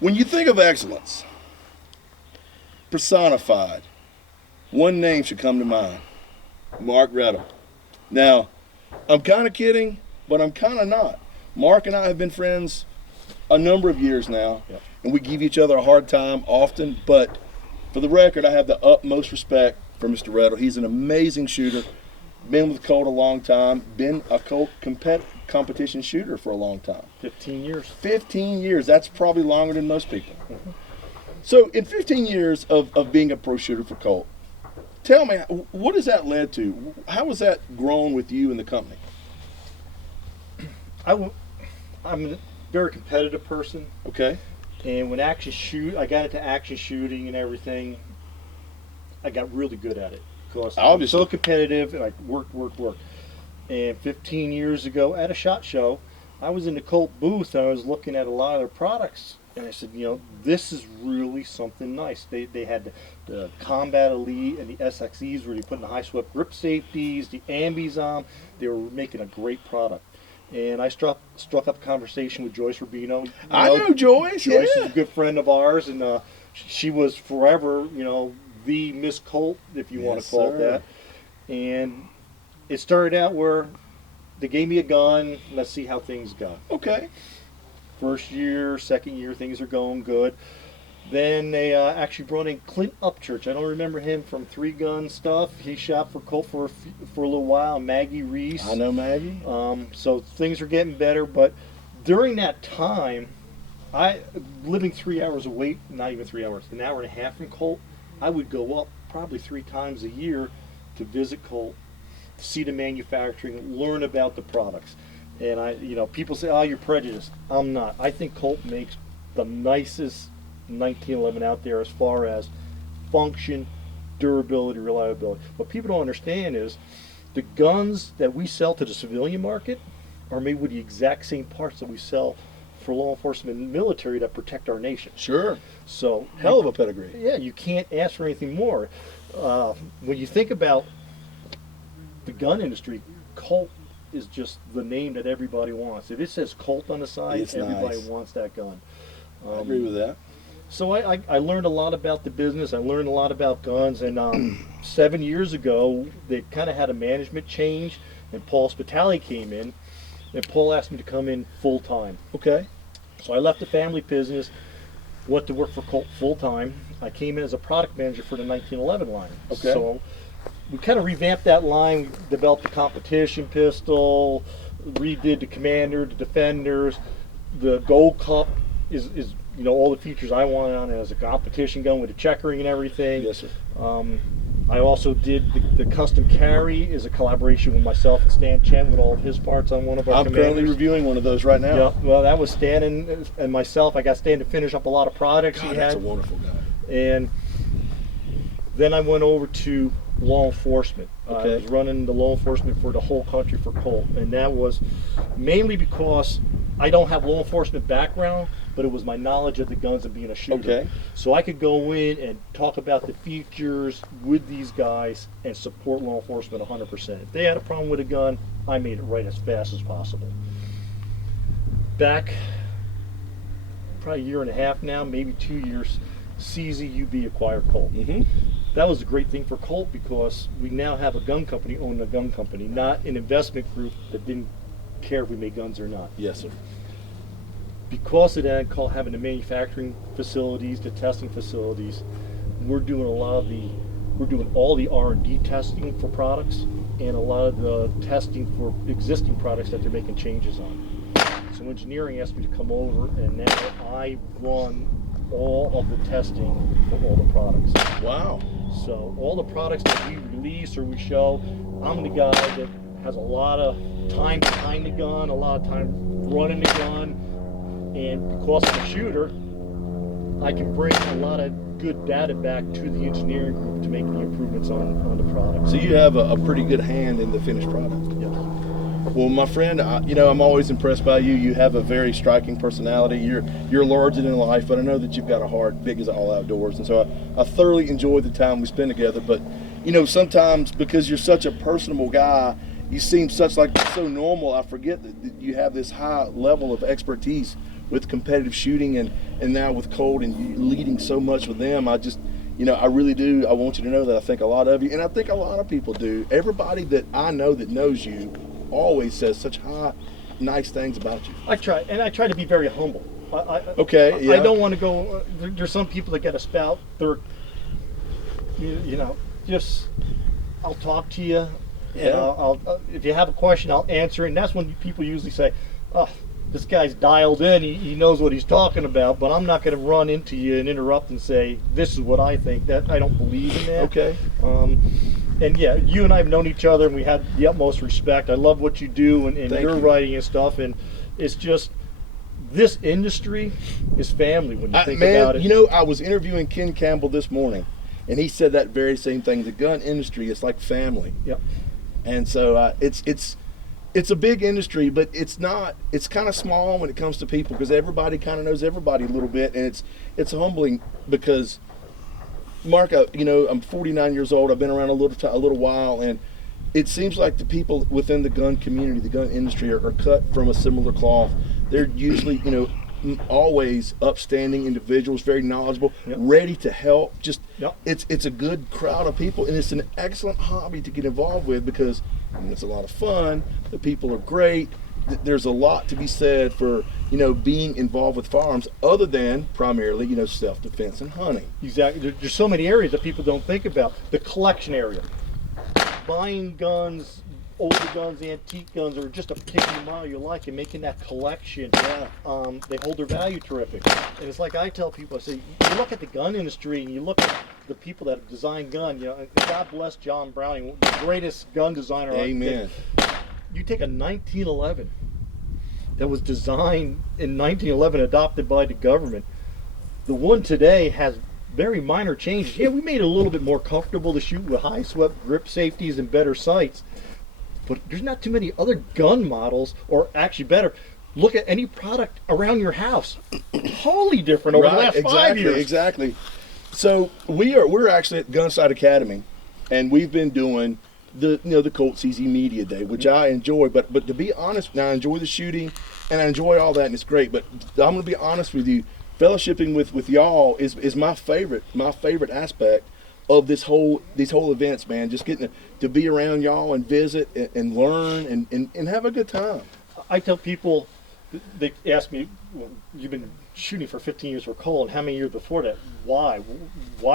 When you think of excellence, personified, one name should come to mind: Mark Redl. Now, I'm kind of kidding, but I'm kind of not. Mark and I have been friends a number of years now, Yep. and we give each other a hard time often, but for the record, I have the utmost respect for Mr. Redl. He's an amazing shooter, been with Colt a long time, been a Colt competition shooter for a long time. 15 years. 15 years, that's probably longer than most people. So in 15 years of being a pro shooter for Colt, tell me, what has that led to? How has that grown with you and the company? I'm a very competitive person, Okay. and when I got into action shooting and everything, I got really good at it because I'm Obviously. so competitive and I work. And 15 years ago at a SHOT Show, I was in the Colt booth and I was looking at a lot of their products, and I said, this is really something nice. They had the Combat Elite and the SXEs where they put in the high swept grip safeties, the ambies on. They were making a great product. And I struck up a conversation with Joyce Rubino. I know Joyce. Joyce Yeah. is a good friend of ours, and she was forever, the Miss Colt, if you want Yes, to call sir. it that. And it started out where they gave me a gun. Let's see how things go. Okay. First year, second year, things are going good. Then they actually brought in Clint Upchurch. I don't remember him from Three Gun stuff. He shot for Colt for a little while. Maggie Reese. I know Maggie. So things are getting better. But during that time, living 3 hours away, not even 3 hours, an hour and a half from Colt, I would go up probably 3 times a year to visit Colt, to see the manufacturing, learn about the products. And people say, "Oh, you're prejudiced." I'm not. I think Colt makes the nicest 1911 out there as far as function, durability, reliability. What people don't understand is the guns that we sell to the civilian market are made with the exact same parts that we sell for law enforcement and military that protect our nation. Sure. So Hell of a pedigree. yeah, you can't ask for anything more. When you think about the gun industry, Colt is just the name that everybody wants. If it says Colt on the side, It's everybody nice. wants that gun. I agree with that. So I learned a lot about the business. I learned a lot about guns. And 7 years ago, they kind of had a management change, and Paul Spitali came in, and Paul asked me to come in full time. Okay. So I left the family business, went to work for Colt full time. I came in as a product manager for the 1911 line. Okay. So we kind of revamped that line. We developed the competition pistol, redid the Commander, the Defenders. The Gold Cup is all the features I wanted on it as a competition gun with the checkering and everything. Yes, sir. I also did the custom carry is a collaboration with myself and Stan Chen with all of his parts on one of our I'm Commanders. currently reviewing one of those right now. Yeah, well, that was Stan and myself. I got Stan to finish up a lot of products God, he that's had. a wonderful guy. And then I went over to law enforcement. I Okay. was running the law enforcement for the whole country for Colt, and that was mainly because I don't have law enforcement background, but it was my knowledge of the guns and being a shooter. Okay. So I could go in and talk about the features with these guys and support law enforcement 100%. If they had a problem with a gun, I made it right as fast as possible. Back probably a year and a half now, maybe 2 years, CZUB acquired Colt. Mm-hmm. That was a great thing for Colt because we now have a gun company owning a gun company, not an investment group that didn't care if we made guns or not. Yes, sir. Because of that, Colt having the manufacturing facilities, the testing facilities, we're doing all the R&D testing for products and a lot of the testing for existing products that they're making changes on. So engineering asked me to come over, and now I run all of the testing for all the products. Wow. So all the products that we release or we show, I'm the guy that has a lot of time behind the gun, a lot of time running the gun, and because I'm a shooter, I can bring a lot of good data back to the engineering group to make the improvements on the product. So you have a pretty good hand in the finished product. Yeah. Well, my friend, I'm always impressed by you. You have a very striking personality. You're larger than life, but I know that you've got a heart big as all outdoors, and so I thoroughly enjoy the time we spend together. But sometimes because you're such a personable guy, you seem so normal. I forget that you have this high level of expertise with competitive shooting and now with Colt and you leading so much with them. I just, I really do. I want you to know that I think a lot of you, and I think a lot of people do. Everybody that I know that knows you always says such nice things about you. I try to be very humble. Okay, yeah. I don't want to go. There's some people that get a spout. They're, just I'll talk to you. Yeah. And I'll if you have a question, I'll answer it. And that's when people usually say, "Oh, this guy's dialed in. He knows what he's talking about." But I'm not going to run into you and interrupt and say, "This is what I think." That I don't believe in that. Okay. And yeah, you and I have known each other, and we had the utmost respect. I love what you do and your writing and stuff. And it's just, this industry is family when you think about it. I was interviewing Ken Campbell this morning, and he said that very same thing. The gun industry is like family. Yep. And so it's a big industry, but it's not. It's kind of small when it comes to people because everybody kind of knows everybody a little bit, and it's humbling because, Mark, I'm 49 years old. I've been around a little while, and it seems like the people within the gun community, the gun industry, are cut from a similar cloth. They're usually, always upstanding individuals, very knowledgeable, ready to help. Just it's a good crowd of people, and it's an excellent hobby to get involved with because it's a lot of fun. The people are great. There's a lot to be said for being involved with firearms other than primarily self-defense and hunting. Exactly. There's so many areas that people don't think about. The collection area, buying guns, older guns, antique guns, or just a particular model you like, and making that collection. They hold their value terrific. And it's like I tell people, I say, you look at the gun industry and you look at the people that have designed guns. God bless John Browning, the greatest gun designer. Amen. You take a 1911 that was designed in 1911, adopted by the government. The one today has very minor changes. Yeah, we made it a little bit more comfortable to shoot with high swept grip safeties and better sights. But there's not too many other gun models, or actually better, look at any product around your house. Totally different over the last 5 years. Exactly. So we're actually at Gunsight Academy, and we've been doing the Colt CZ Media Day, which I enjoy. But to be honest, now I enjoy the shooting and I enjoy all that, and it's great. But I'm gonna be honest with you, fellowshipping with y'all is my favorite aspect of these whole events, man. Just getting to be around y'all and visit and learn and have a good time. I tell people, they ask me, well, you've been shooting for 15 years for Colt, and how many years before that? Why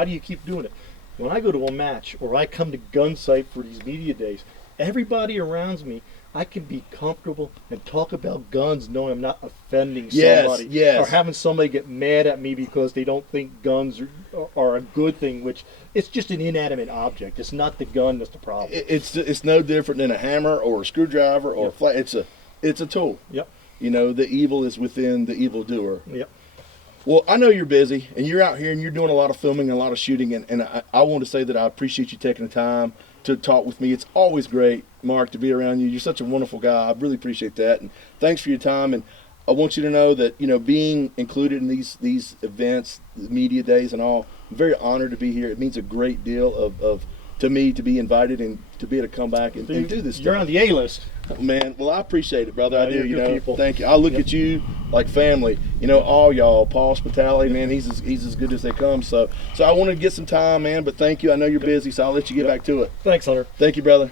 do you keep doing it? When I go to a match or I come to Gunsight for these media days, everybody around me, I can be comfortable and talk about guns knowing I'm not offending somebody. Yes. Or having somebody get mad at me because they don't think guns are a good thing, which it's just an inanimate object. It's not the gun that's the problem. It's no different than a hammer or a screwdriver or a flat. It's a tool. Yep. The evil is within the evildoer. Yep. Well, I know you're busy, and you're out here, and you're doing a lot of filming and a lot of shooting, and I want to say that I appreciate you taking the time to talk with me. It's always great, Mark, to be around you. You're such a wonderful guy. I really appreciate that, and thanks for your time. And I want you to know that, being included in these events, the media days and all, I'm very honored to be here. It means a great deal to me to be invited and to be able to come back and do this You're stuff. on the A-list. Man, well, I appreciate it, brother. I do. You're good people. Thank you. I look at you like family. All y'all. Paul Spitali, man, he's as good as they come. So I wanted to get some time, man. But thank you. I know you're busy, so I'll let you get back to it. Thanks, Hunter. Thank you, brother.